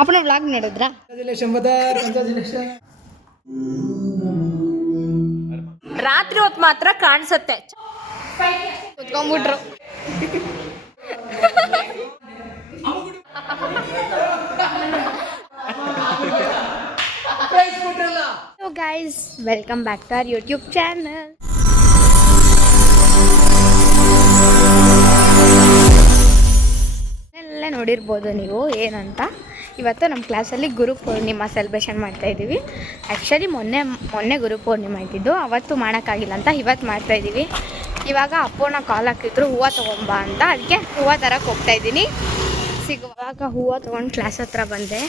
ಅಪ್ಪನ ವ್ಲಾಗ್ ನೋಡಿದ್ರಾ? ರಾತ್ರಿ ಹೊತ್ತು ಮಾತ್ರ ಕಾಣಿಸುತ್ತೆ. ಕುತ್ಕೊಂಡ್ಬಿಟ್ರು. So guys, welcome back to our YouTube channel. ಎಲ್ಲ ನೋಡಿರ್ಬೋದು ನೀವು ಏನಂತ. ಇವತ್ತು ನಮ್ಮ ಕ್ಲಾಸಲ್ಲಿ ಗುರು ಪೂರ್ಣಿಮಾ ಸೆಲೆಬ್ರೇಷನ್ ಮಾಡ್ತಾಯಿದ್ದೀವಿ. ಆ್ಯಕ್ಚುಲಿ ಮೊನ್ನೆ ಗುರು ಪೂರ್ಣಿಮಾ ಇದ್ದಿದ್ದು, ಅವತ್ತು ಮಾಡೋಕ್ಕಾಗಿಲ್ಲ ಅಂತ ಇವತ್ತು ಮಾಡ್ತಾಯಿದ್ದೀವಿ. ಇವಾಗ ಅಪ್ಪನ ಕಾಲ್ ಹಾಕಿದ್ರು ಹೂವು ತೊಗೊಂಬ ಅಂತ, ಅದಕ್ಕೆ ಹೂವು ತರಕ್ಕೆ ಹೋಗ್ತಾಯಿದ್ದೀನಿ. ಸಿಗುವಾಗ ಹೂವು ತೊಗೊಂಡು ಕ್ಲಾಸ್ ಹತ್ರ ಬಂದೆ.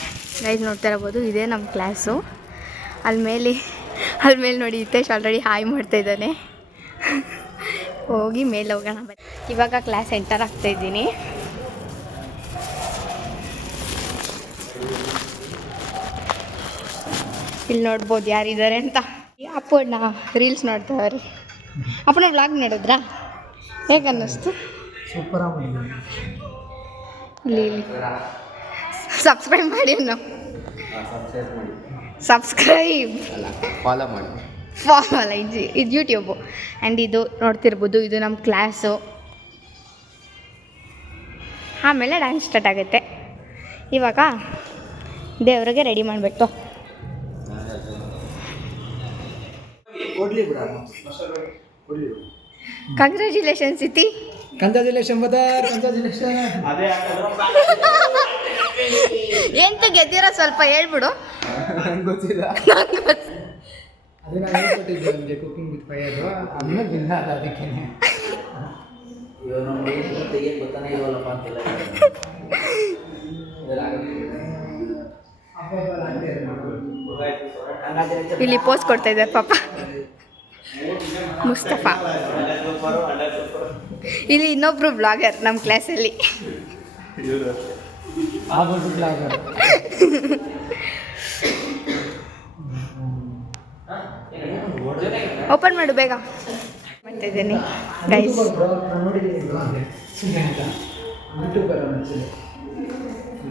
ಗೈಸ್ ನೋಡ್ತಾ ಇರ್ಬೋದು, ಇದೇ ನಮ್ಮ ಕ್ಲಾಸು. ಅಲ್ಲಿ ಮೇಲೆ ನೋಡಿ ಹಿತೇಶ್ ಆಲ್ರೆಡಿ ಹಾಯ್ ಮಾಡ್ತಾಯಿದ್ದಾನೆ. ಹೋಗಿ ಮೇಲೆ ಹೋಗೋಣ. ಇವಾಗ ಕ್ಲಾಸ್ ಎಂಟರ್ ಆಗ್ತಾಯಿದ್ದೀನಿ. ಇಲ್ಲಿ ನೋಡ್ಬೋದು ಯಾರಿದ್ದಾರೆ ಅಂತ. ಅಪ್ಪಣ್ಣ ರೀಲ್ಸ್ ನೋಡ್ತಾವ್ರಿ. ಅಪ್ಪನ ವ್ಲಾಗ್ ನೋಡಿದ್ರಾ? ಹೇಗೆ ಅನ್ನಿಸ್ತು? ಸೂಪರ್. ಇಲ್ಲಿ ಸಬ್ಸ್ಕ್ರೈಬ್ ಮಾಡಿ. ಸಬ್ಸ್ಕ್ರೈಬ್ ಫಾಲೋ ಮಾಡಿ. ಅಲ್ಲ, ಇದು ಯೂಟ್ಯೂಬು. ಆ್ಯಂಡ್ ಇದು ನೋಡ್ತಿರ್ಬೋದು, ಇದು ನಮ್ಮ ಕ್ಲಾಸು. ಆಮೇಲೆ ಡ್ಯಾನ್ಸ್ ಸ್ಟಾರ್ಟ್ ಆಗುತ್ತೆ. ಇವಾಗ ದೇವ್ರಿಗೆ ರೆಡಿ ಮಾಡಬೇಕು. ಕಂಗ್ರ್ಯಾಚುಲೇಷನ್ಸ್ ಇತಿ. ಎಂತ ಗೆದ್ದಿರೋ ಸ್ವಲ್ಪ ಹೇಳ್ಬಿಡು. ಗೊತ್ತಿಲ್ಲ. ಕುಕಿಂಗ್ ವಿತ್ ಫೈರ್ ಆಮೇಲೆ ಬಿನ್ನ ಅದಕ್ಕೆ ಇಲ್ಲಿ ಪೋಸ್ಟ್ ಕೊಡ್ತಾ ಇದ್ದಾರೆ ಪಾಪ ಮುಸ್ತಫಾ. ಇಲ್ಲಿ ಇನ್ನೊಬ್ರು ಬ್ಲಾಗರ್ ನಮ್ಮ ಕ್ಲಾಸಲ್ಲಿ. ಓಪನ್ ಮಾಡು ಬೇಗ. ಮಾಡ್ತಿದ್ದೀನಿ ಗೈಸ್.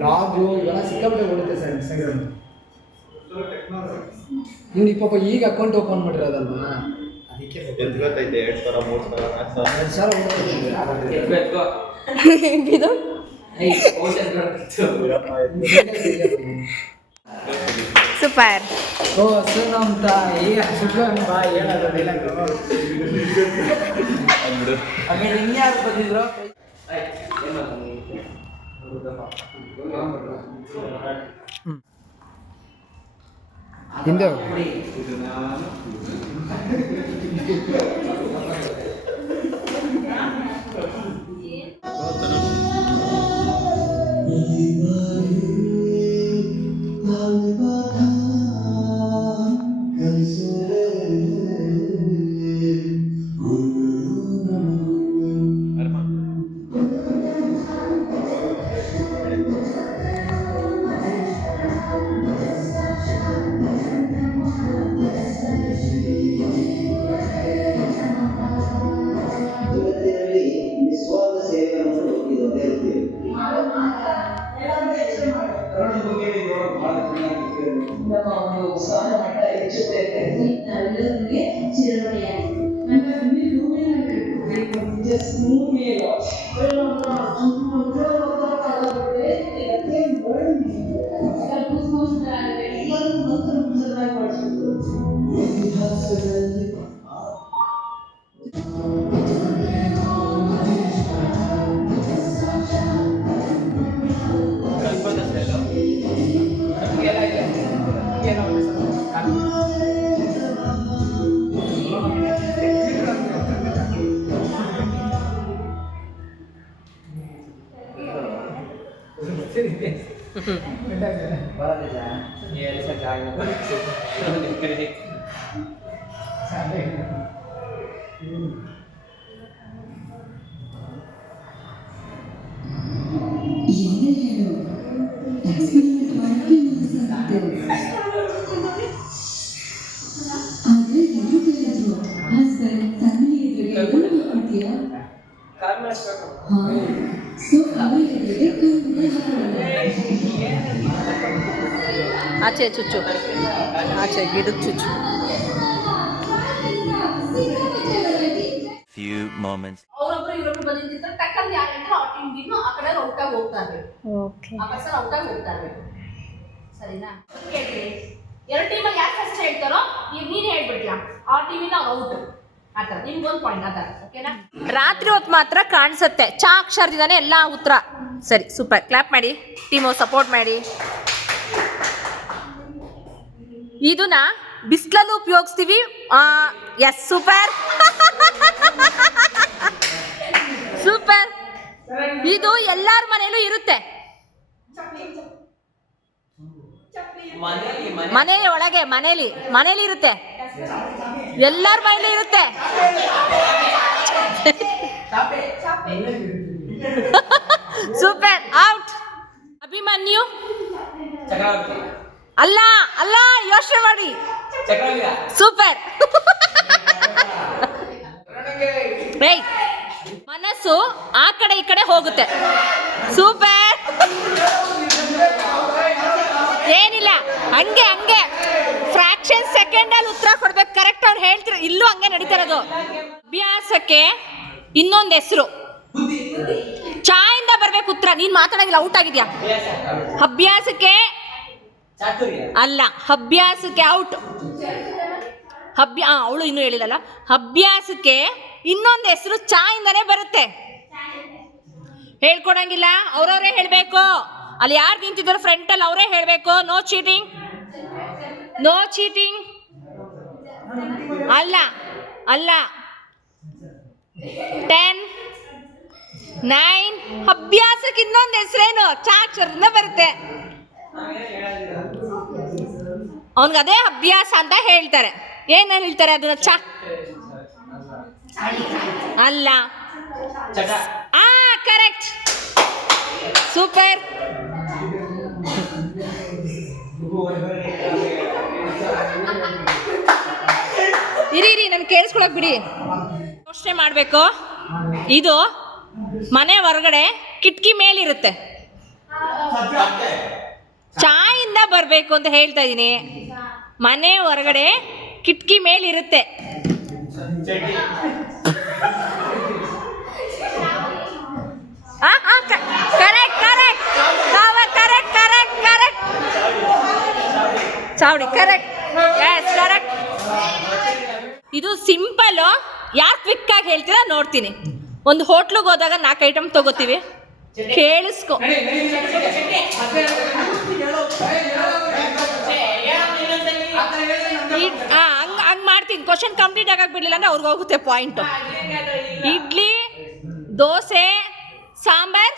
ಲಾಗು ಇವೆಲ್ಲ ಸಿಕ್ಕಾಪಟ್ಟೆ ಕೊಡುತ್ತೆ ಸರ್ ಇನ್ಸ್ಟಾಗ್ರಾಮ್. ನೀವು ಪಾಪ ಈಗ ಅಕೌಂಟ್ ಓಪನ್ ಮಾಡಿರೋದಲ್ವಾ, ಅದಕ್ಕೆ ಗೊತ್ತೈತೆ. 2,000 ಸೂಪರ್. ಓ ಸುನ ಅಂತ ಈಗ ಸುಖನ್ ಬಾ ಹೇಳೋದು ಡೈಲಾಗು. ಆಮೇಲೆ ಇನ್ಯಾರು ಬಂದಿದ್ರು ಹಿಂದೆ So, ಆಚೆ ಚುಚ್ಚು, ಆಚೆ ಗಿಡಕ್ಕೆ ಚುಚ್ಚು. Few moments. ಅವರೊಬ್ರು ಇವರೊಬ್ರು ಬಂದಿರ್ತಾರೆ, ಟಕ್ಕಂತ ಯಾರು ಹೇಳ್ತಾರೋ ಆ ಟೀಮ್ ಗಿನ್ನು ಆ ಕಡೆ ಔಟಾಗಿ ಹೋಗ್ತಾ ಇರ್ಬೇಕು. ಓಕೆ. ಆ ಪರ್ಸನ್ ಔಟಾಗಿ ಹೋಗ್ತಾ ಇರ್ಬೇಕು. ಸರಿನಾ? ಕೇಳ್ರಿ, ಎರಡು ಟೀಮಲ್ಲಿ ಯಾರು ಫಸ್ಟ್ ಹೇಳ್ತಾರೋ ಈಗ ನೀನು ಹೇಳ್ಬಿಡ್ತೀಯ, ಆ ಟೀಮಿಂದ ಅವ್ರು ಔಟ್. ಆ ಥರ ನಿಮ್ಗೊಂದು ಪಾಯಿಂಟ್ ಆ ಥರ. ಓಕೆನಾ? ರಾತ್ರಿ ಹೊತ್ತು ಮಾತ್ರ ಕಾಣಿಸುತ್ತೆ, ಚಾ ಅಕ್ಷರದಿಂದಾನೆ ಎಲ್ಲ ಉತ್ತರ. ಸರಿ, ಸೂಪರ್. ಕ್ಲಾಪ್ ಮಾಡಿ, ಟೀಮು ಸಪೋರ್ಟ್ ಮಾಡಿ. ಇದನ್ನ ಬಿಸಿಲಲ್ಲೂ ಉಪಯೋಗಿಸ್ತೀವಿ. Yes, super super. ಇದು ಎಲ್ಲಾರ ಮನೇಲೂ ಇರುತ್ತೆ, ಮನೆಯ ಒಳಗೆ, ಮನೇಲಿ ಇರುತ್ತೆ, ಎಲ್ಲಾರ ಮನೇಲಿ ಇರುತ್ತೆ. Super, out. ಅಭಿಮನ್ಯು ಅಲ್ಲ, ಯೋಚನೆ ಮಾಡಿ. ಸೂಪರ್. ಮನಸ್ಸು ಆ ಕಡೆ ಈ ಕಡೆ ಹೋಗುತ್ತೆ. ಸೂಪರ್. ಏನಿಲ್ಲ, ಹಂಗೆ ಫ್ರಾಕ್ಷನ್ ಸೆಕೆಂಡ್ ಅಲ್ಲಿ ಉತ್ತರ ಕೊಡ್ಬೇಕು. ಕರೆಕ್ಟ್ ಅವ್ರು ಹೇಳ್ತಿರ, ಇಲ್ಲೂ ಹಂಗೆ ನಡೀತಾ ಇರೋದು. ಅಭ್ಯಾಸಕ್ಕೆ ಇನ್ನೊಂದು ಹೆಸರು, ಚಾಯಿಂದ ಬರ್ಬೇಕು ಉತ್ತರ. ನೀನ್ ಮಾತಾಡೋದಿಲ್ಲ, ಔಟ್ ಆಗಿದ್ಯಾ. ಅಭ್ಯಾಸಕ್ಕೆ ಅಲ್ಲ, ಅಭ್ಯಾಸಕ್ಕೆ ಔಟ್. ಅವಳು ಇನ್ನೂ ಹೇಳಿದಲ್ಲ. ಅಭ್ಯಾಸಕ್ಕೆ ಇನ್ನೊಂದು ಹೆಸರು ಚಾ ಇಂದಾನೆ ಬರುತ್ತೆ. ಹೇಳ್ಕೊಡಂಗಿಲ್ಲ, ಅವ್ರವ್ರೇ ಹೇಳ್ಬೇಕು. ಅಲ್ಲಿ ಯಾರು ನಿಂತಿದ್ರು ಫ್ರಂಟ್ ಅಲ್ಲಿ ಅವರೇ ಹೇಳ್ಬೇಕು. No cheating. ಅಲ್ಲ 10, 9. ಅಭ್ಯಾಸಕ್ಕೆ ಇನ್ನೊಂದು ಹೆಸರೇನು? ಚಾ ಅಕ್ಷರದಿಂದ ಬರುತ್ತೆ. ಅವನ್ಗೆ ಅದೇ ಅಭ್ಯಾಸ ಅಂತ ಹೇಳ್ತಾರೆ. ಏನ್ ಹೇಳ್ತಾರೆ ಅದನ್ನ? ಚಾ ಅಲ್ಲ. Correct, super. ಇರಿ, ನನ್ ಕೇಳಿಸ್ಕೊಳಕ್ ಬಿಡಿ. ಯೋಚನೆ ಮಾಡ್ಬೇಕು. ಇದು ಮನೆ ಹೊರಗಡೆ ಕಿಟಕಿ ಮೇಲಿರುತ್ತೆ, ಚಾಯಿಂದ ಬರ್ಬೇಕು ಅಂತ ಹೇಳ್ತಾ ಇದೀನಿ. ಮನೆ ಹೊರಗಡೆ ಕಿಟಕಿ ಮೇಲಿರುತ್ತೆ. ಕರೆಕ್ಟ್. ಚಾವಡಿ, ಕರೆಕ್ಟ್. ಇದು ಸಿಂಪಲ್. ಯಾರು ಕ್ವಿಕ್ ಆಗಿ ಹೇಳ್ತೀರಾ ನೋಡ್ತೀನಿ. ಒಂದು ಹೋಟ್ಲಿಗೆ ಹೋದಾಗ 4 ಐಟಮ್ ತಗೋತೀವಿ. ಕೇಳಿಸ್ಕೊ. ಹಂಗ್ ಮಾಡ್ತೀನಿ. ಕ್ವಶನ್ ಕಂಪ್ಲೀಟ್ ಆಗಬಿಡ್ಲಿಲ್ಲ ಅಂದ್ರೆ ಅವ್ರಿಗೆ ಹೋಗುತ್ತೆ ಪಾಯಿಂಟ್. ಇಡ್ಲಿ, ದೋಸೆ, ಸಾಂಬಾರ್.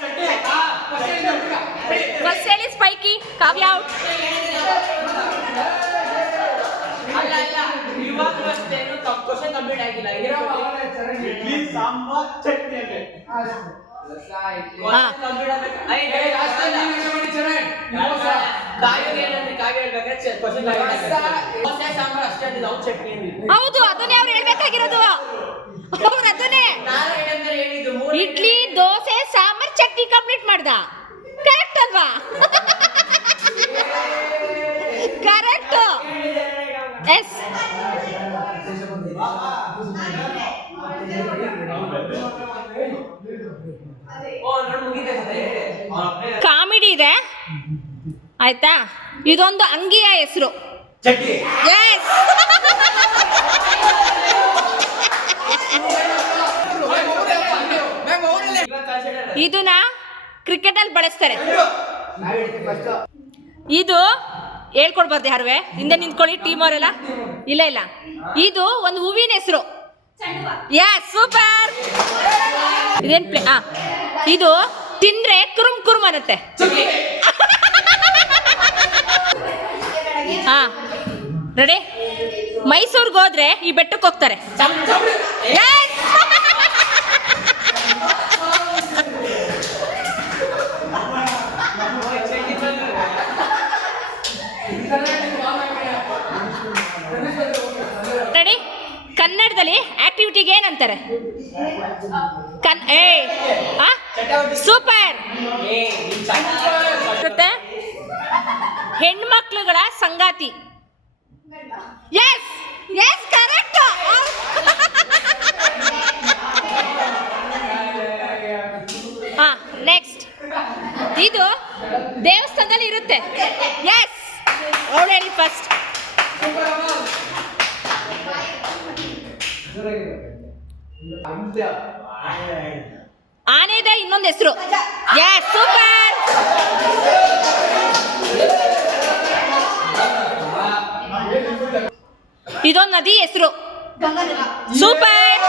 ಫಸ್ಟ್ ಹೇಳಿ ಸ್ಪೈಕಿ. ಕಾವ್ಯ ಔಟ್. ಹೌದು, ಅದನ್ನೇ ಅವ್ರು ಹೇಳ್ಬೇಕಾಗಿರೋದು. ಅವ್ರು ಅದನ್ನೇ ಇಡ್ಲಿ, ದೋಸೆ, ಸಾಂಬಾರ್, ಚಟ್ನಿ ಕಂಪ್ಲೀಟ್ ಮಾಡ್ದ. ಕರೆಕ್ಟ್ ಅಲ್ವಾ? ಕರೆಕ್ಟ್. ಎಸ್. ಕಾಮಿಡಿ ಇದೆ ಆಯ್ತಾ. ಇದೊಂದು ಅಂಗಿಯ ಹೆಸರು. ಎಸ್. ಇದನ್ನ ಕ್ರಿಕೆಟ್ ಅಲ್ಲಿ ಬಳಸ್ತಾರೆ. ಇದು ಹೇಳ್ಕೊಡ್ಬಾರ್ದು ಯಾರುವೆ. ಹಿಂದೆ ನಿಂತ್ಕೊಳ್ಳಿ ಟೀಮ್ ಅವರೆಲ್ಲ. ಇಲ್ಲ, ಇದು ಒಂದು ಹೂವಿನ ಹೆಸರು. Yes, super. ಇದೇನ್ ಪ್ಲೇ? ಇದು ತಿಂದ್ರೆ ಕುರುಮ್ ಅನ್ನತ್ತೆ. ರೆಡಿ? ಮೈಸೂರ್ಗೆ ಹೋದ್ರೆ ಈ ಬೆಟ್ಟಕ್ಕೆ ಹೋಗ್ತಾರೆ. ರೆಡಿ? ಕನ್ನಡದಲ್ಲಿ ಆಕ್ಟಿವಿಟಿಗೆ ಏನಂತಾರೆ? ಸೂಪರ್. ಹೆಣ್ಮಕ್ಳುಗಳ ಸಂಗಾತಿ. Yes yes correct. ಹಾ ನೆಕ್ಸ್ಟ್. ಇದು ದೇವಸ್ಥಾನದಲ್ಲಿ ಇರುತ್ತೆ. ಎಸ್ ಅವಳು ಹೇಳಿ ಫಸ್ಟ್. ಆನೆದ ಇನ್ನೊಂದು ಹೆಸರು. Yes super. ಇದೊಂದು ನದಿ ಹೆಸರು. ಸೂಪರ್.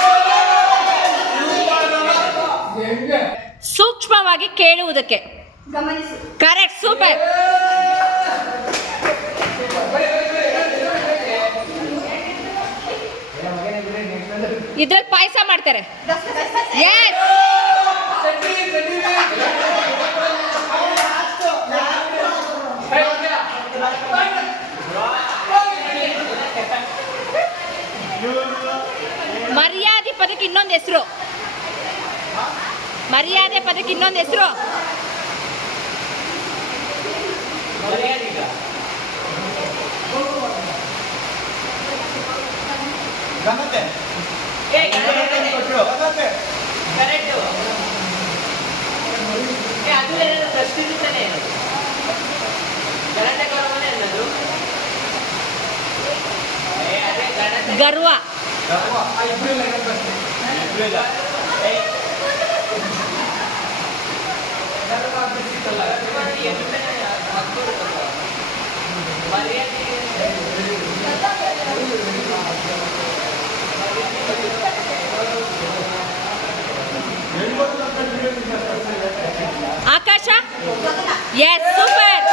ಸೂಕ್ಷ್ಮವಾಗಿ ಕೇಳುವುದಕ್ಕೆ. Correct super. ಇದ್ರಲ್ಲಿ ಪಾಯಸ ಮಾಡ್ತಾರೆ. ಎಸ್ ಮರ್ಯಾದೆ ಪದಕ್ಕೆ ಇನ್ನೊಂದು ಹೆಸರು. ಮರ್ಯಾದೆ ಪದಕ್ಕೆ ಇನ್ನೊಂದು ಹೆಸರು. ಗರ್ವ. ಆಕಾಶ. Yes super.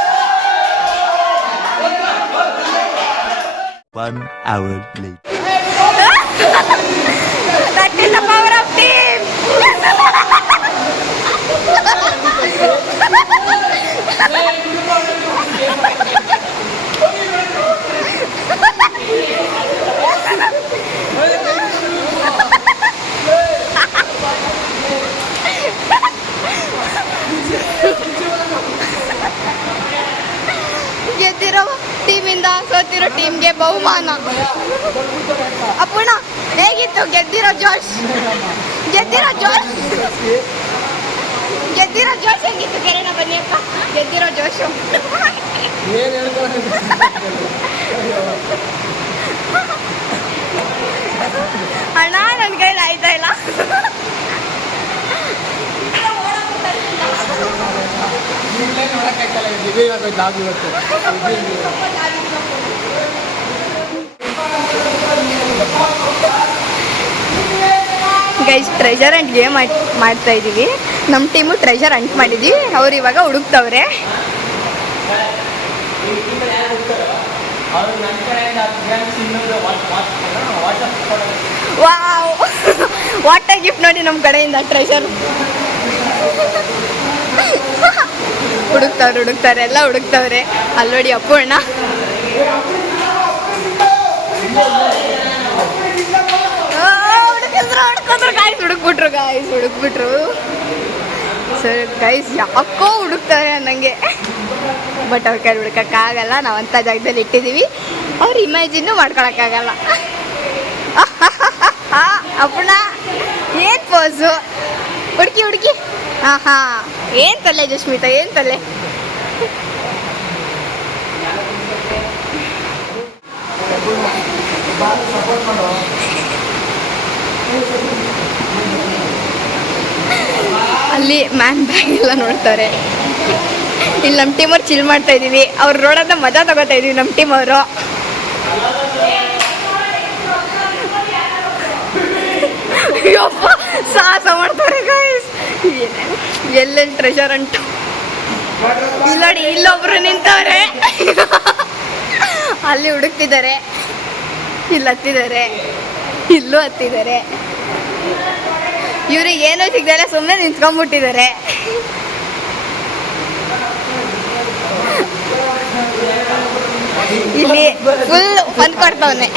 1 hour later. That is the power of team. ಗೆದ್ದಿರೋ ಟೀಮಿಂದ ಸೋತಿರೋ ಟೀಮ್ಗೆ ಬಹುಮಾನ. ಅಪ್ಪಣ್ಣ ಹೇಗಿತ್ತು ಗೆದ್ದಿರೋ ಜೋಶ್? ಗೆದ್ದಿರೋ ಜೋಶ್ ಹೆಂಗಿತ್ತು? ಕಿರಣ ಬನ್ನಿ ಅಕ್ಕ. ಗೆದ್ದಿರೋ ಜೋಶು ಅಣ್ಣ ನನ್ನ ಕೈಲಿ ಆಯ್ತಾ ಇಲ್ಲ. ಗೈಸ್ ಟ್ರೆಜರ್ ಅಂಡ್ ಗೇಮ್ ಮಾಡ್ತಾ ಇದ್ದೀವಿ. ನಮ್ಮ ಟೀಮು ಟ್ರೆಜರ್ ಅಂಟ್ ಮಾಡಿದ್ವಿ. ಅವ್ರು ಇವಾಗ ಹುಡುಕ್ತವ್ರೆ. ವಾವ್ ವಾಟ್ ಗಿಫ್ಟ್ ನೋಡಿ ನಮ್ಮ ಕಡೆಯಿಂದ ಟ್ರೆಜರ್. ಹುಡುಕ್ತಾರೆ ಎಲ್ಲ ಹುಡುಕ್ತವ್ರೆ. ಅಲ್ಲಿ ನೋಡಿ ಅಪ್ಪು ಅಣ್ಣ. ಹುಡುಕ್ಬಿಟ್ರು ಸರ್ ಗೈಸ್. ಯಾಕೋ ಹುಡುಕ್ತಾರೆ ನನಗೆ, ಬಟ್ ಅವ್ರ ಕೈ ಹುಡುಕಕ್ಕಾಗಲ್ಲ. ನಾವು ಅಂಥ ಜಾಗದಲ್ಲಿ ಇಟ್ಟಿದ್ದೀವಿ. ಅವ್ರು ಇಮ್ಯಾಜಿನ್ನು ಮಾಡ್ಕೊಳಕ್ಕಾಗಲ್ಲ. ಅಪ್ಪಣ್ಣ ಏನು ಪೋಸು. ಹುಡುಕಿ ಹಾಂ ಏನು ತಲೆ ಜಸ್ಮಿತಾ, ಏನು ತಲೆ. ಅಲ್ಲಿ ಮ್ಯಾನ್ ಬ್ಯಾಗ್ ಎಲ್ಲ ನೋಡ್ತಾರೆ. ಇಲ್ಲಿ ನಮ್ಮ ಟೀಮವ್ರು ಚಿಲ್ ಮಾಡ್ತಾ ಇದ್ದೀವಿ. ಅವ್ರು ನೋಡೋದ ಮಜಾ ತಗೋತಾ ಇದೀವಿ ನಮ್ಮ ಟೀಮ್ ಅವರು. ಅಯ್ಯಪ್ಪ ಸಾಹಸ ಮಾಡ್ತಾರೆ ಗೈಸ್. ಎಲ್ಲೆಲ್ಲಿ ಟ್ರೆಷರ್ ಅಂಟು. ಇಲ್ಲ ನೋಡಿ ಇಲ್ಲೊಬ್ರು ನಿಂತವ್ರೆ. ಅಲ್ಲಿ ಹುಡುಕ್ತಿದ್ದಾರೆ, ಇಲ್ಲಿ ಹತ್ತಿದ್ದಾರೆ, ಇಲ್ಲೂ ಹತ್ತಿದ್ದಾರೆ. ಇವ್ರಿಗೆ ಏನೂ ಸಿಗ್ದಲ್ಲ ಸುಮ್ಮನೆ ನಿಂತ್ಕೊಂಡ್ಬಿಟ್ಟಿದ್ದಾರೆ. ಇಲ್ಲಿ ಫುಲ್ ಫನ್ ಕೊಡ್ತವನೆ.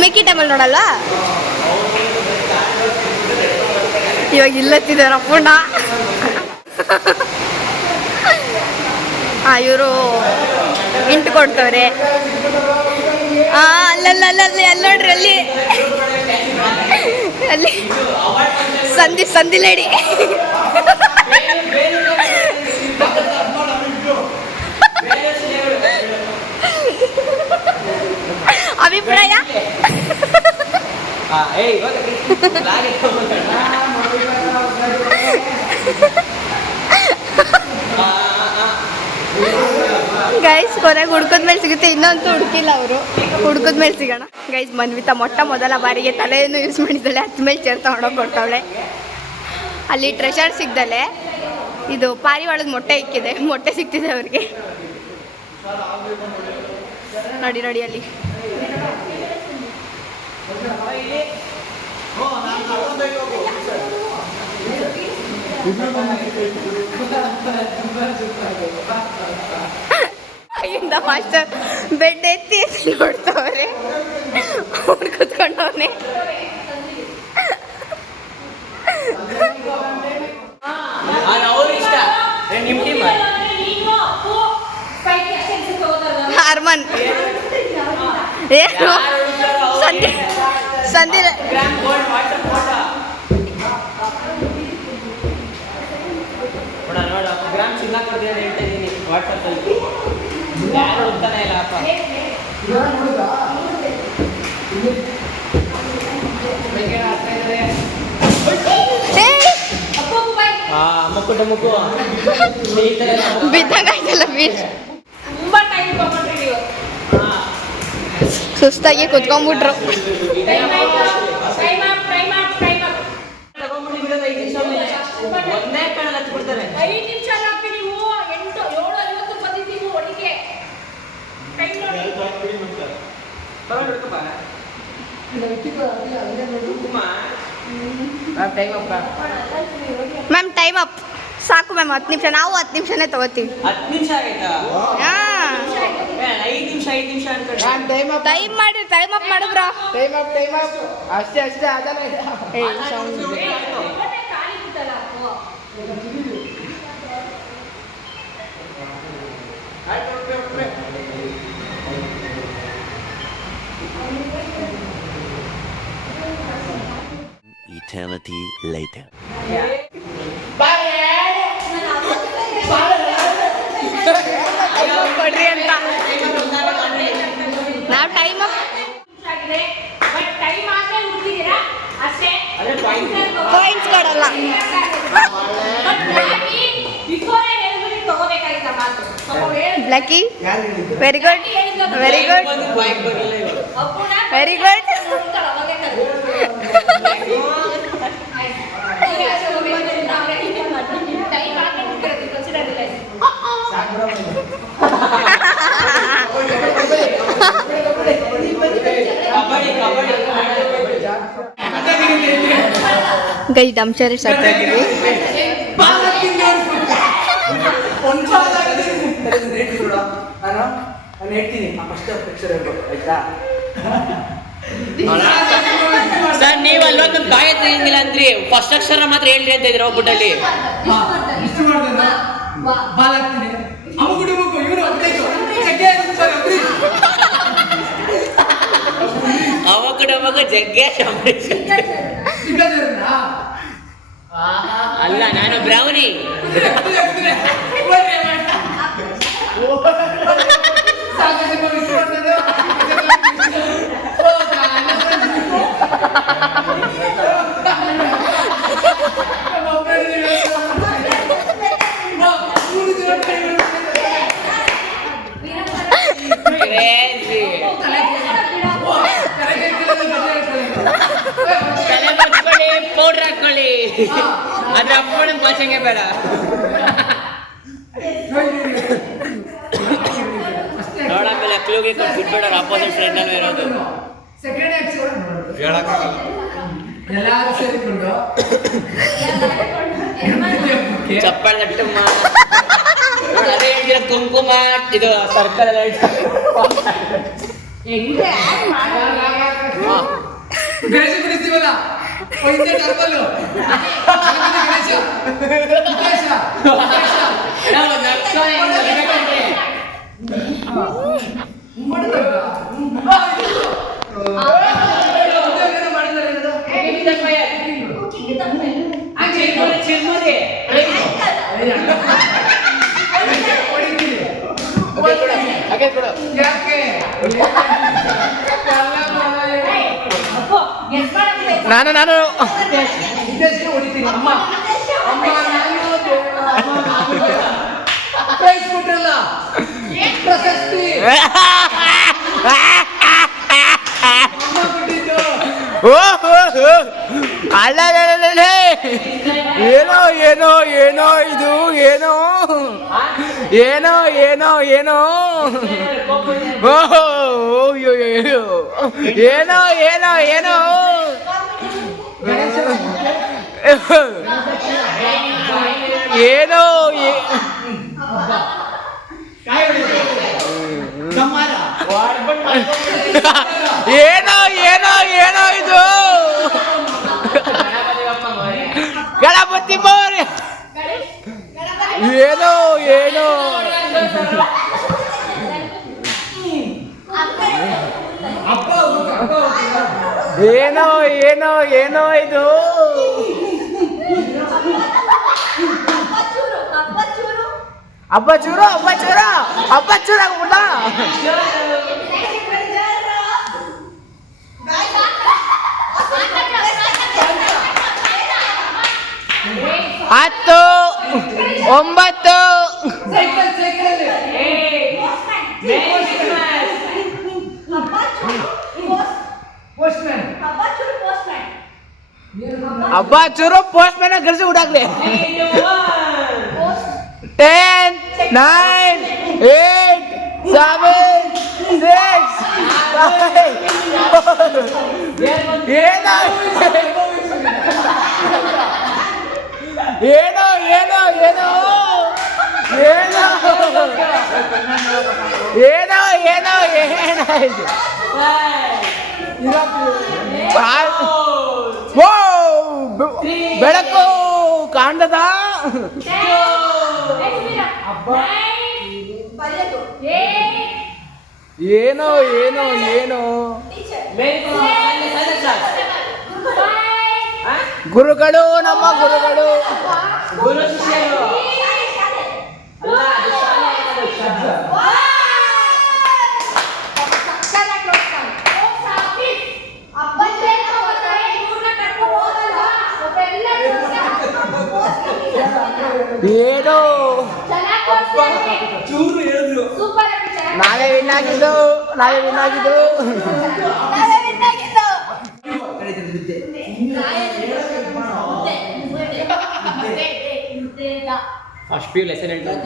ಮಿಕ್ಕಿ ಟೈಮಲ್ಲಿ ನೋಡಲ್ವಾ? ಇವಾಗ ಇಲ್ಲತ್ತಿದ್ದಾರೆ ಅಪ್ಪಣ್ಣ. ಇವರು ಇಂಟು ಕೊಡ್ತವ್ರೆ. ಅಲ್ಲಲ್ಲಿ ನೋಡ್ರಿ, ಅಲ್ಲಿ ಸಂಧಿ ಲೇಡಿ. ಅಭಿಪ್ರಾಯ ಗೈಸ್, ಕೊನೆಗೆ ಹುಡ್ಕದ್ಮೇಲೆ ಸಿಗುತ್ತೆ. ಇನ್ನೊಂದು ಹುಡುಕಿಲ್ಲ ಅವರು, ಹುಡ್ಕದ್ಮೇಲೆ ಸಿಗೋಣ. ಗೈಸ್, ಮನ್ವಿತಾ ಮೊದಲ ಬಾರಿಗೆ ತಲೆಯನ್ನು ಯೂಸ್ ಮಾಡಿದ್ದಾಳೆ. ಹತ್ತ ಮೇಲೆ ಚೇರ್ ತಗೊಂಡೋಗಿ ಕೊಡ್ತಾವಳೆ. ಅಲ್ಲಿ ಟ್ರೆಷರ್ ಸಿಗ್ದಲೆ ಇದು ಪಾರಿವಾಳದ ಮೊಟ್ಟೆ ಇಕ್ಕಿದೆ, ಮೊಟ್ಟೆ ಸಿಗ್ತಿದೆ ಅವ್ರಿಗೆ. ನೋಡಿ ಅಲ್ಲಿ ಅಯ್ಯಿಂದ ಮಾಸ್ಟರ್ ಬೆಡ್ ಎತ್ತಿ ನೋಡ್ತವ್ರೆ. ಅವ್ರು ಕೂತ್ಕೊಂಡವ್ನೆ. ಹಾರ್ಮನ್ ಏನು ಸಂಧಿ ಬಿದ್ದಂಗಾಯ್ತಲ್ಲ ಬೀಚ್. ಸುಸ್ತಾಗಿ ಕುತ್ಕೊಂಡ್ಬಿಟ್ರು. Ma'am time up. ಸಾಕು ಮ್ಯಾಮ್, 10 ನಿಮಿಷ. ನಾವು 10 ನಿಮಿಷನೇ ತಗೋತೀವಿ. 10 ನಿಮಿಷ ಆಯ್ತಾ? ಐದು ನಿಮಿಷ ಟೈಮ್ ಮಾಡಿ, ಟೈಮ್ ಅಪ್ ಮಾಡಿದ್ರ ಟೈಮ್ ಅಪ್ ಅಷ್ಟೇ ಅದಲ್ಲ. Eternity later. ಕೊಡ್ರಿ ಅಂತ ನಾವು ಟೈಮ್ ಅಪ್ ಪಾಯಿಂಟ್ಸ್ ಕೊಡಲ್ಲ. ಬ್ಲಾಕಿ very good, very good, very good. ಗೈ ಡಂಚರ್ ಆಗ್ತಾ ಇದೀವಿ. ನಾನು ಹೇಳ್ತೀನಿ ಫಸ್ಟ್ ಅಕ್ಷರ ಆಯ್ತಾ? ಸರ್, ನೀವು ಅಲ್ವಾ ನಮ್ಮ ಗಾಯತ್ರಿ ಹಿಂಗಿಲ್ಲ ಅಂದ್ರಿ, ಫಸ್ಟ್ ಅಕ್ಷರ ಮಾತ್ರ ಹೇಳ್ರಿ ಅಂತ ಇದ್ರಿ ಒಬ್ಬಟ್ಟಲ್ಲಿ. ಇಷ್ಟು ಮಾಡ್ದೆ ಬಾಲ್ ಹಾಕ್ತೀನಿ. ಅಮ್ಮಗುಡಿ ಮಗು ಇವನು ಅವ ಮಗ ಜಗ್ಗೇಶ್ ಅಂಬರೀಷ್ ಅಲ್ಲ, ನಾನು ಬ್ರೌನಿ. ಪೌಡ್ರ್ ಹಾಕೊಳ್ಳಿ, ಅದ್ರ ಅಪ್ಪನ ಭಾಷೆಗೆ ಬೇಡ. ನೋಡಾಮೇಲೆ ಕ್ಲೂಗೆ ಬಿಟ್ಬೇಡ, ಅಪೋಸಿಟ್ ಫ್ರೆಂಡ್ ಅಲ್ವೇ ಇರೋದು. ಚಪ್ಪಾಳೆ ತಟ್ಟಮ್ಮ. ಅದೇ ಹೇಳ್ತಿರೋದು ಕುಂಕುಮ, ಇದು ಸರ್ಕಲ್ ಎಲ್ಲ ಹೆಂಗೆ ಗಣೇಶ ಬಿಡಿಸ್ತೀವಲ್ಲ ಹಿಂದೆ ಟರ್ಬಲ್ಲು ಗಣೇಶ ನಾನು ಹೊಡಿತೀನಿ ಅಮ್ಮ ಅಮ್ಮ ಪ್ರೈಸ್ ಕೊಟ್ರಲ್ಲ ಪ್ರಶಸ್ತಿ ಅಮ್ಮ ಕೊಟ್ಟಿದ್ದು ಅಲ್ಲ ಏನೋ ಏನೋ ಏನೋ ಇದು ಏನೋ ಏನೋ ಏನೋ ಏನೋ ಏನೋ ಏನೋ ಏನೋ ಏನೋ ಏನೋ ಏನೋ ಏನೋ ಇದು ಗಣಪತಿ ಮೋರ್ಯ ಏನೋ ಏನೋ ಏನೋ ಏನೋ ಏನೋ ಇದು ಹಬ್ಬ ಚೂರು ಹಬ್ಬ ಚೂರ ಹಬ್ಬ ಚೂರ ಆಗ್ಬಿಟ್ಟ ಹತ್ತು 9 ಹಬ್ಬ ಚೂರು ಪೋಸ್ಟ್ ಮ್ಯಾನ್ ಕರೆಸಿ ಊಟಾಗ್ಲಿ 10 9 8 7 6 ಏನೋ ಏನೋ ಏನೋ ಏನೋ ಏನೋ ಏನೋ ಏನೋ ಏನಾಯ್ತು ಬೆಳಕು ಕಾಣ್ತದ ಏನೋ ಏನೋ ಏನೋ ಗುರುಗಳು ನಮ್ಮ ಗುರುಗಳು ಗುರು ಶಿಷ್ಯರು ಏನೋ ನಾವೇ ವಿನ್ ಆಗಿದ್ದು ಫಸ್ಟ್ ಪಿ ಲೆಸನ್ ಹೇಳ್ತಾರೆ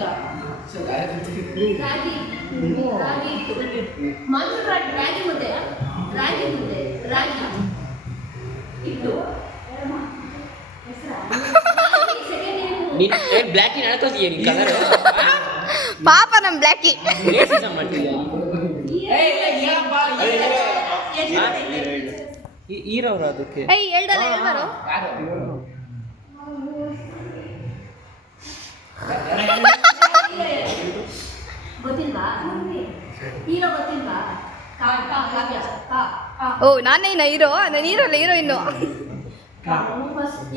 ಬ್ಲ್ಯಾಕ್ ನಡ್ಕೋತೀಯ ನೀನು ಕಲರ್ ಪಾಪ ನಮ್ಮ ಬ್ಲ್ಯಾಕಿ ಈರವ್ರು ಅದಕ್ಕೆ ಹೇಳ್ದಲ್ಲ ಹೇಳ್ಬಾರು ಗೊತ್ತಿಲ್ವಾ ಹೀರೋ ಗೊತ್ತಿಲ್ವಾ ಓ ನಾನೇನ ಹೀರೋ ನಾನು ಹೀರೋಲ್ಲ ಹೀರೋ ಇನ್ನು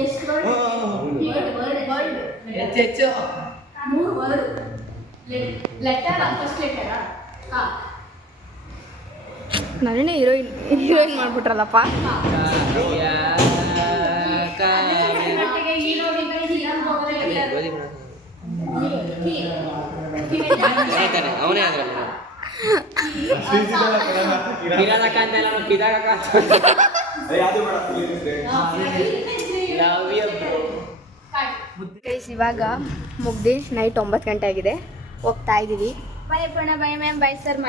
ಎಷ್ಟು ವರ್ಡ್ ಹೆಚ್ಚು 3 ವರ್ಡ್ ಲೆಟರ್ ಫಸ್ಟ್ ಲೆಟರಾ ನಾನೇ ಹೀರೋಯಿನ್ ಮಾಡ್ಬಿಟ್ರಲ್ಲಪ್ಪ ಅವನೇ ಆದ್ರಲ್ಲ ಇವಾಗ ಮುಗ್ದು ನೈಟ್ 9 ಗಂಟೆ ಆಗಿದೆ ಹೋಗ್ತಾ ಇದ್ದೀವಿ ಬಾಯ್ ಸರ್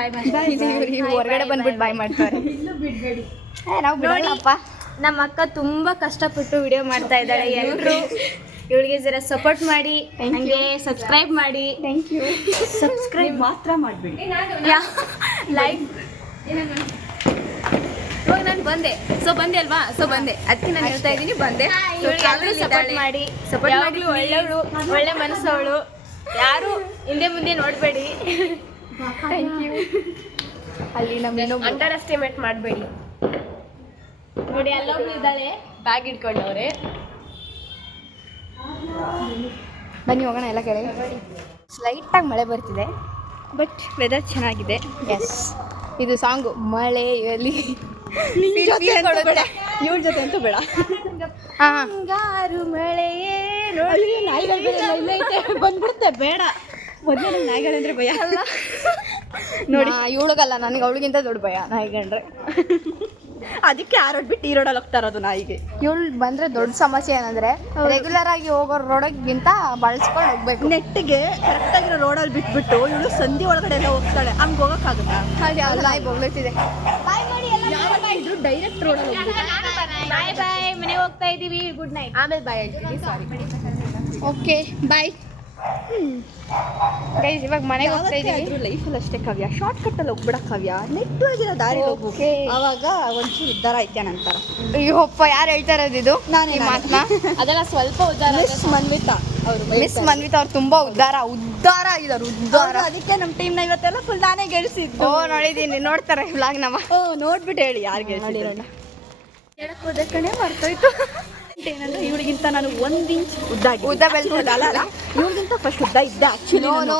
ಹೊರಗಡೆ ಬಂದ್ಬಿಟ್ಟು ಬಾಯ್ ಮಾಡ್ತಾರೆ ನಾವು ಬಿಡೋಣಪ್ಪ. ನಮ್ಮ ಅಕ್ಕ ತುಂಬ ಕಷ್ಟಪಟ್ಟು ವಿಡಿಯೋ ಮಾಡ್ತಾ ಇದ್ದಾಳೆ. ಎಲ್ಲರೂ ಇವಳಿಗೆ ಜರ ಸಪೋರ್ಟ್ ಮಾಡಿ, ನನಗೆ ಸಬ್ಸ್ಕ್ರೈಬ್ ಮಾಡಿ. Thank you. ಸಬ್ಸ್ಕ್ರೈಬ್ ಮಾತ್ರ ಮಾಡಿಬಿಡಿ, ಲೈಕ್ ಇವಾಗ ನಾನು ಬಂದೆ ಅಲ್ವಾ ಬಂದೆ ಅದಕ್ಕೆ ನಾನು ಹೇಳ್ತಾ ಇದ್ದೀನಿ ಬಂದೆ ಸಪೋರ್ಟ್ ಮಾಡಿ ಯಾವಾಗಲೂ ಒಳ್ಳೆಯವಳು ಒಳ್ಳೆ ಮನಸ್ಸವಳು ಯಾರು ಹಿಂದೆ ಮುಂದೆ ನೋಡಬೇಡಿ ಥ್ಯಾಂಕ್ ಯು. ಅಲ್ಲಿ ನಮ್ಮ ಅಂಡರ್ ಎಸ್ಟಿಮೇಟ್ ಮಾಡಬೇಡಿ ನೋಡಿ ಅಲ್ಲೊಬ್ಳು ಇದ್ದಾಳೆ ಬ್ಯಾಗ್ ಇಟ್ಕೊಂಡವ್ರೆ ಬನ್ನಿ ಹೋಗೋಣ ಎಲ್ಲ ಕೆಳಗೆ. ಸ್ಲೈಟಾಗಿ ಮಳೆ ಬರ್ತಿದೆ ಬಟ್ ವೆದರ್ ಚೆನ್ನಾಗಿದೆ. ಎಸ್ ಇದು ಸಾಂಗು ಮಳೆಯಲ್ಲಿ ಇವ್ರ ಜೊತೆ ಅಂತೂ ಬೇಡ. ಹಾಂ ಮುಂಗಾರು ಮಳೆಯೇ ನೋಡಿ ಬಂದ್ಬಿಡುತ್ತೆ ಬೇಡ. ಮೊದಲೇ ನಾಯಿಗಳಂದ್ರೆ ಭಯ ಅಲ್ಲ ನೋಡಿ ಇವಳಿಗಲ್ಲ ನನಗೆ ಅವಳಿಗಿಂತ ದೊಡ್ಡ ಭಯ ನಾಯಿಗಂಡ್ರೆ. ಅದಕ್ಕೆ ಆ ರೋಡ್ ಬಿಟ್ಟು ಈ ರೋಡಲ್ಲಿ ಹೋಗ್ತಾ ಇರೋದು ನಾಯಿಗೆ. ಇವಳು ಬಂದರೆ ದೊಡ್ಡ ಸಮಸ್ಯೆ ಏನಂದರೆ ರೆಗ್ಯುಲರ್ ಆಗಿ ಹೋಗೋ ರೋಡಕ್ಕಿಂತ ಬಳಸ್ಕೊಂಡು ಹೋಗ್ಬೇಕು. ನೆಟ್ಟಿಗೆ ಕರೆಕ್ಟಾಗಿರೋ ರೋಡಲ್ಲಿ ಬಿಟ್ಬಿಟ್ಟು ಇವಳು ಸಂಧಿ ಒಳಗಡೆ ಎಲ್ಲ ಹೋಗ್ತಾಳೆ. ಹಂಗೆ ಹೋಗೋಕ್ಕಾಗುತ್ತಾ? ಹಾಗೆ ಅಲ್ಲಿ ನಾಯಿ ಬೊಗ್ಳುತ್ತಿದೆ. ಇದ್ರು ಡೈರೆಕ್ಟ್ ರೋಡಲ್ಲಿ ಬಾಯ್ ಬಾಯ್ ಮನೆಗೆ ಹೋಗ್ತಾ ಇದ್ದೀವಿ. Good night. ಆಮೇಲೆ ಬಾಯ್ ಹೇಳ್ತೀವಿ. ಸಾರಿ. Okay bye. ಗೈಸ್ ಇವಾಗ ಮನೆಗೆ ಹೋಗ್ತಾ ಇದ್ದೀವಿ. ಲೈಫಲ್ಲಿ ಅಷ್ಟೇ ಕಾವ್ಯ, ಶಾರ್ಟ್ ಕಟ್ಟಲ್ಲಿ ಹೋಗ್ಬಿಡ ಕಾವ್ಯ, ನೆಟ್ಟವಾಗಿರೋ ದಾರಿ ಹೋಗು. ಆವಾಗ ಒಂಚೂರು ಉದ್ಧಾರ ಐತೆ ನಂತರ. ಅಯ್ಯೋಪ್ಪ ಯಾರು ಹೇಳ್ತಾ ಇರೋದು ಇದು ನಾನೇ ಮಾತನ್ನ? ಅದೆಲ್ಲ ಸ್ವಲ್ಪ ಉದ್ಧಾರ. ಮನ್ವಿತಾ ಮಿಸ್ ಮನ್ವಿತಾ ಅವ್ರು ತುಂಬಾ ಉದ್ಧಾರ ಆಗಿದ್ದಾರೆ ಉದ್ಧಾರ. ಅದಕ್ಕೆ ನಮ್ಮ ಟೀಮ್ನ ಇವತ್ತೆಲ್ಲ ಫುಲ್ ನಾನೇ ಗೆಲ್ಸಿದ್ದು. ನೋಡಿದೀನಿ, ನೋಡ್ತಾರೆ ವ್ಲಾಗ್ ನಮ್ಮ. ನೋಡ್ಬಿಟ್ಟು ಹೇಳಿ ಯಾರು ಗೆಲ್ಸಿರೋಣ. ಹೇಳಕ್ ಹೋದ ಕಣೆ ಮರ್ತೋಯ್ತು. ಏನಂದ್ರೆ ಇವಳಿಗಿಂತ ನಾನು 1 ಇಂಚ್ ಉದ್ದ ಬೆಳೆಸೋದು ಅಲ್ಲ, ಇವಳಿಗಿಂತ ಫಸ್ಟ್ ಉದ್ದ ಇದ್ದ. ಆಕ್ಚುಲಿ ನೋ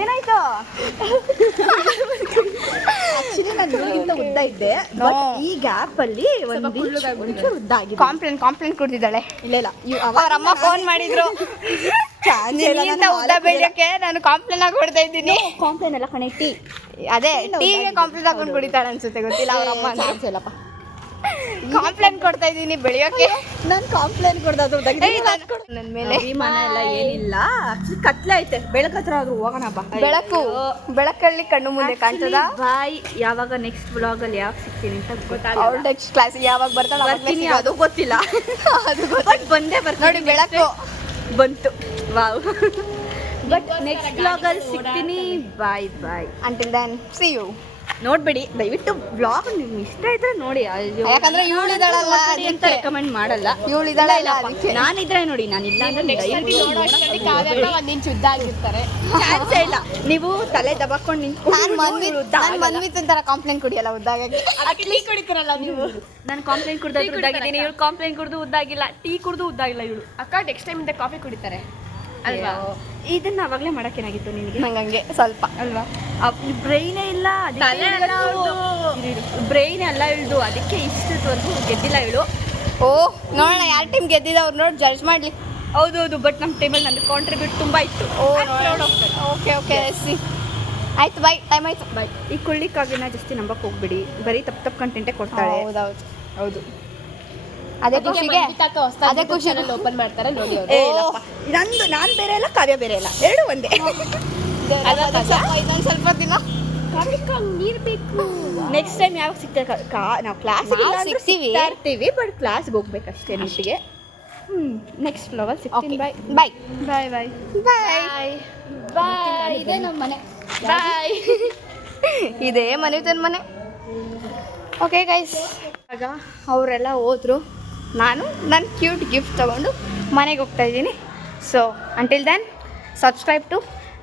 ಏನಾಯ್ತು? ಆಕ್ಚುಲಿ ನಾನು ಇವಳಿಗಿಂತ ಉದ್ದ ಇದ್ದೆ. ಬಟ್ ಈ ಗ್ಯಾಪ್ ಅಲ್ಲಿ ಒಂಚೂರು ಉದ್ದ ಆಗಿದೆ. ಕಾಂಪ್ಲೇಂಟ್ ಕೊಡ್ತಿದ್ದಾಳೆ. ಇಲ್ಲ ಅವ್ರ ಅಮ್ಮ ಫೋನ್ ಮಾಡಿದ್ರು ನಿನ್ನಿಂದ ಉದ್ದ ಬೆಳೆಯೋಕೆ ನಾನು ಕಾಂಪ್ಲೇಂಟ್ ಆಗಿ ಕೊಡ್ತಾ ಇದ್ದೀನಿ. ಕಾಂಪ್ಲೇನ್ ಎಲ್ಲ ಕಣೆ ಟೀ. ಅದೇ ಟೀಗೆ ಕಾಂಪ್ಲೇಂಟ್ ಹಾಕೊಂಡು ಕುಡಿತಾಳೆ ಅನ್ಸುತ್ತೆ, ಗೊತ್ತಿಲ್ಲ ಅವ್ರ ಅಮ್ಮ. ಇಲ್ಲಪ್ಪ, ಕಾಂಪ್ಲೇಂಟ್ ಕೊಡ್ತಾ ಇದ್ದೀನಿ ಬೆಳೆಯೋಕೆ. ನಾನು ಕಾಂಪ್ಲೇನ್ ಕೊಡ್ದಾದ್ರು ನನ್ನ ಮೇಲೆ ಅಭಿಮಾನ ಎಲ್ಲ ಏನಿಲ್ಲ. ಆಕ್ಚುಲಿ ಕತ್ಲೆ ಐತೆ, ಬೆಳಕತ್ರ ಆದ್ರೂ ಹೋಗೋಣ ಬಾ. ಬೆಳಕಲ್ಲಿ ಕಣ್ಣು ಮುಂದೆ ಕಾಣ್ತದ. ಬಾಯ್. ಯಾವಾಗ ನೆಕ್ಸ್ಟ್ ವ್ಲಾಗಲ್ಲಿ ಯಾವಾಗ ಸಿಗ್ತೀನಿ ಅಂತ ಗೊತ್ತಾಗಲ್ಲ. ಅವ್ರು ನೆಕ್ಸ್ಟ್ ಕ್ಲಾಸಿಗೆ ಯಾವಾಗ ಬರ್ತೀನಿ ಅದು ಗೊತ್ತಿಲ್ಲ. ಅದು ಬಟ್ ಬಂದೇ ಬರ್ತೀನಿ. ನೋಡಿ ಬೆಳಕು ಬಂತು. ವಾವ್. ಬಟ್ ನೆಕ್ಸ್ಟ್ ವ್ಲಾಗಲ್ಲಿ ಸಿಗ್ತೀನಿ. Bye bye. Until then see you. ನೋಡ್ಬೇಡಿ ದಯವಿಟ್ಟು ವ್ಲಾಗ್ ನಿಮ್ಗೆ ಇಷ್ಟ ಇದ್ರೆ ನೋಡಿ. ಯಾಕಂದ್ರೆ ಇವಳಿದಾಳಲ್ಲ ಅಂತ ರೆಕಮೆಂಡ್ ಮಾಡಲ್ಲ. ಇವಳಿದಾಳಲ್ಲ ಅದಕ್ಕೆ. ನಾನಿದ್ರೆ ನೋಡಿ, ನಾನಿಲ್ಲ ಅಂದ್ರೆ ಒಂದಿನ ಶುದ್ಧ ಆಗಿರ್ತಾರೆ. ಚಾನ್ಸೇ ಇಲ್ಲ. ನೀವು ತಲೆ ದಬಾಕೊಂಡು ನಾನು ಮನ್ವಿತ್ ಅಂತಾರ ಕಾಂಪ್ಲೇಂಟ್ ಕುಡಿಯಲ್ಲ ಉದ್ದಾಗಕ್ಕೆ. ಟೀ ಕುಡಿತೀರಲ್ಲ ನೀವು. ನಾನು ಕಾಂಪ್ಲೇಂಟ್ ಕುಡ್ದು ಉದ್ದಾಗಿದ್ದೀನಿ, ಇವಳು ಕಾಂಪ್ಲೇಂಟ್ ಕುಡ್ದು ಉದ್ದಾಗಿಲ್ಲ, ಟೀ ಕುಡ್ದು ಉದ್ದಾಗಿಲ್ಲ ಇವಳು. ಅಕ್ಕ ನೆಕ್ಸ್ಟ್ ಟೈಮ್ ಇಂದ ಕಾಫಿ ಕುಡಿತಾರೆ ಅಲ್ವಾ? ಇದನ್ನ ಅವಾಗಲೇ ಮಾಡಕ್ಕೇನಾಗಿತ್ತು ನಿನಗೆ? ನಂಗೆ ಸ್ವಲ್ಪ ಅಲ್ವಾ? ಬ್ರೈನೇ ಇಲ್ಲ, ಬ್ರೈನ್ ಎಲ್ಲ ಇಳ್ದು, ಅದಕ್ಕೆ ಇಷ್ಟವರೆಗೂ ಗೆದ್ದಿಲ್ಲ ಇವಳು. ಓ ನೋಡೋಣ ಯಾರ ಟೀಮ್ ಗೆದ್ದಿದೆ ಅವ್ರು ನೋಡಿ ಜಡ್ಜ್ ಮಾಡಲಿ. ಹೌದೌದು, ಬಟ್ ನಮ್ಮ ಟೈಮಲ್ಲಿ ನನ್ನ ಕಾಂಟ್ರಿಬ್ಯೂಟ್ ತುಂಬ ಇತ್ತು. ಓಕೆ ಸಿ ಆಯ್ತು ಬಾಯ್, ಟೈಮ್ ಆಯ್ತು ಬಾಯ್. ಈ ಕೊಳ್ಳಿಕ್ಕಾಗಿನ ಜಾಸ್ತಿ ನಂಬಕ್ಕೆ ಹೋಗ್ಬಿಡಿ, ಬರೀ ತಪ್ಪು ಕಂಟೆಂಟೇ ಕೊಡ್ತಾಳೆ. ಹೌದು. ಅದೇ ಖುಷಿ ಓಪನ್ ಮಾಡ್ತಾರೆ ನೋಡಿ. ನಾನು ಬೇರೆ ಇಲ್ಲ, ಕಾವ್ಯ ಬೇರೆ ಇಲ್ಲ, ಎರಡು ಒಂದೇ. ಇನ್ನೊಂದು ಸ್ವಲ್ಪ ದಿನ ನೀರು ಬೇಕು. ನೆಕ್ಸ್ಟ್ ಟೈಮ್ ಯಾವಾಗ ಸಿಗ್ತೇವೆ ನಾವು ಇರ್ತೀವಿ, ಬಟ್ ಕ್ಲಾಸ್ಗೆ ಹೋಗ್ಬೇಕಷ್ಟೇ ನೀಟಿಗೆ. ನೆಕ್ಸ್ಟ್ ವ್ಲಾಗಲ್ಲಿ ಸಿಗ್ತೀನಿ. ಬಾಯ್ ಬಾಯ್ ಬಾಯ್ ಬಾಯ್ ಬಾಯ್ ಬಾಯ್. ಇದೇ ನಮ್ಮ ಮನೆ. ಬಾಯ್. ಇದೇ ಮನೆ ಮನೆ. ಓಕೆ ಗೈಸ್, ಆಗ ಅವರೆಲ್ಲ ಹೋದರು. ನಾನು ನನ್ನ ಕ್ಯೂಟ್ ಗಿಫ್ಟ್ ತೊಗೊಂಡು ಮನೆಗೆ ಹೋಗ್ತಾ ಇದ್ದೀನಿ. So until then subscribe to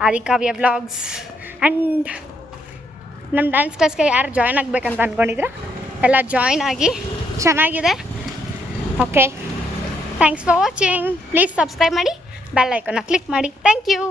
Adikavya vlogs. And ನಮ್ಮ ಡ್ಯಾನ್ಸ್ ಕ್ಲಾಸ್ಗೆ ಯಾರು ಜಾಯ್ನ್ ಆಗಬೇಕಂತ ಅಂದ್ಕೊಂಡಿದ್ರೆ ಎಲ್ಲ ಜಾಯ್ನ್ ಆಗಿ, ಚೆನ್ನಾಗಿದೆ. Okay, thanks for watching. Please subscribe ಮಾಡಿ, ಬೆಲ್ ಐಕಾನ್ನ ಕ್ಲಿಕ್ ಮಾಡಿ. Thank you.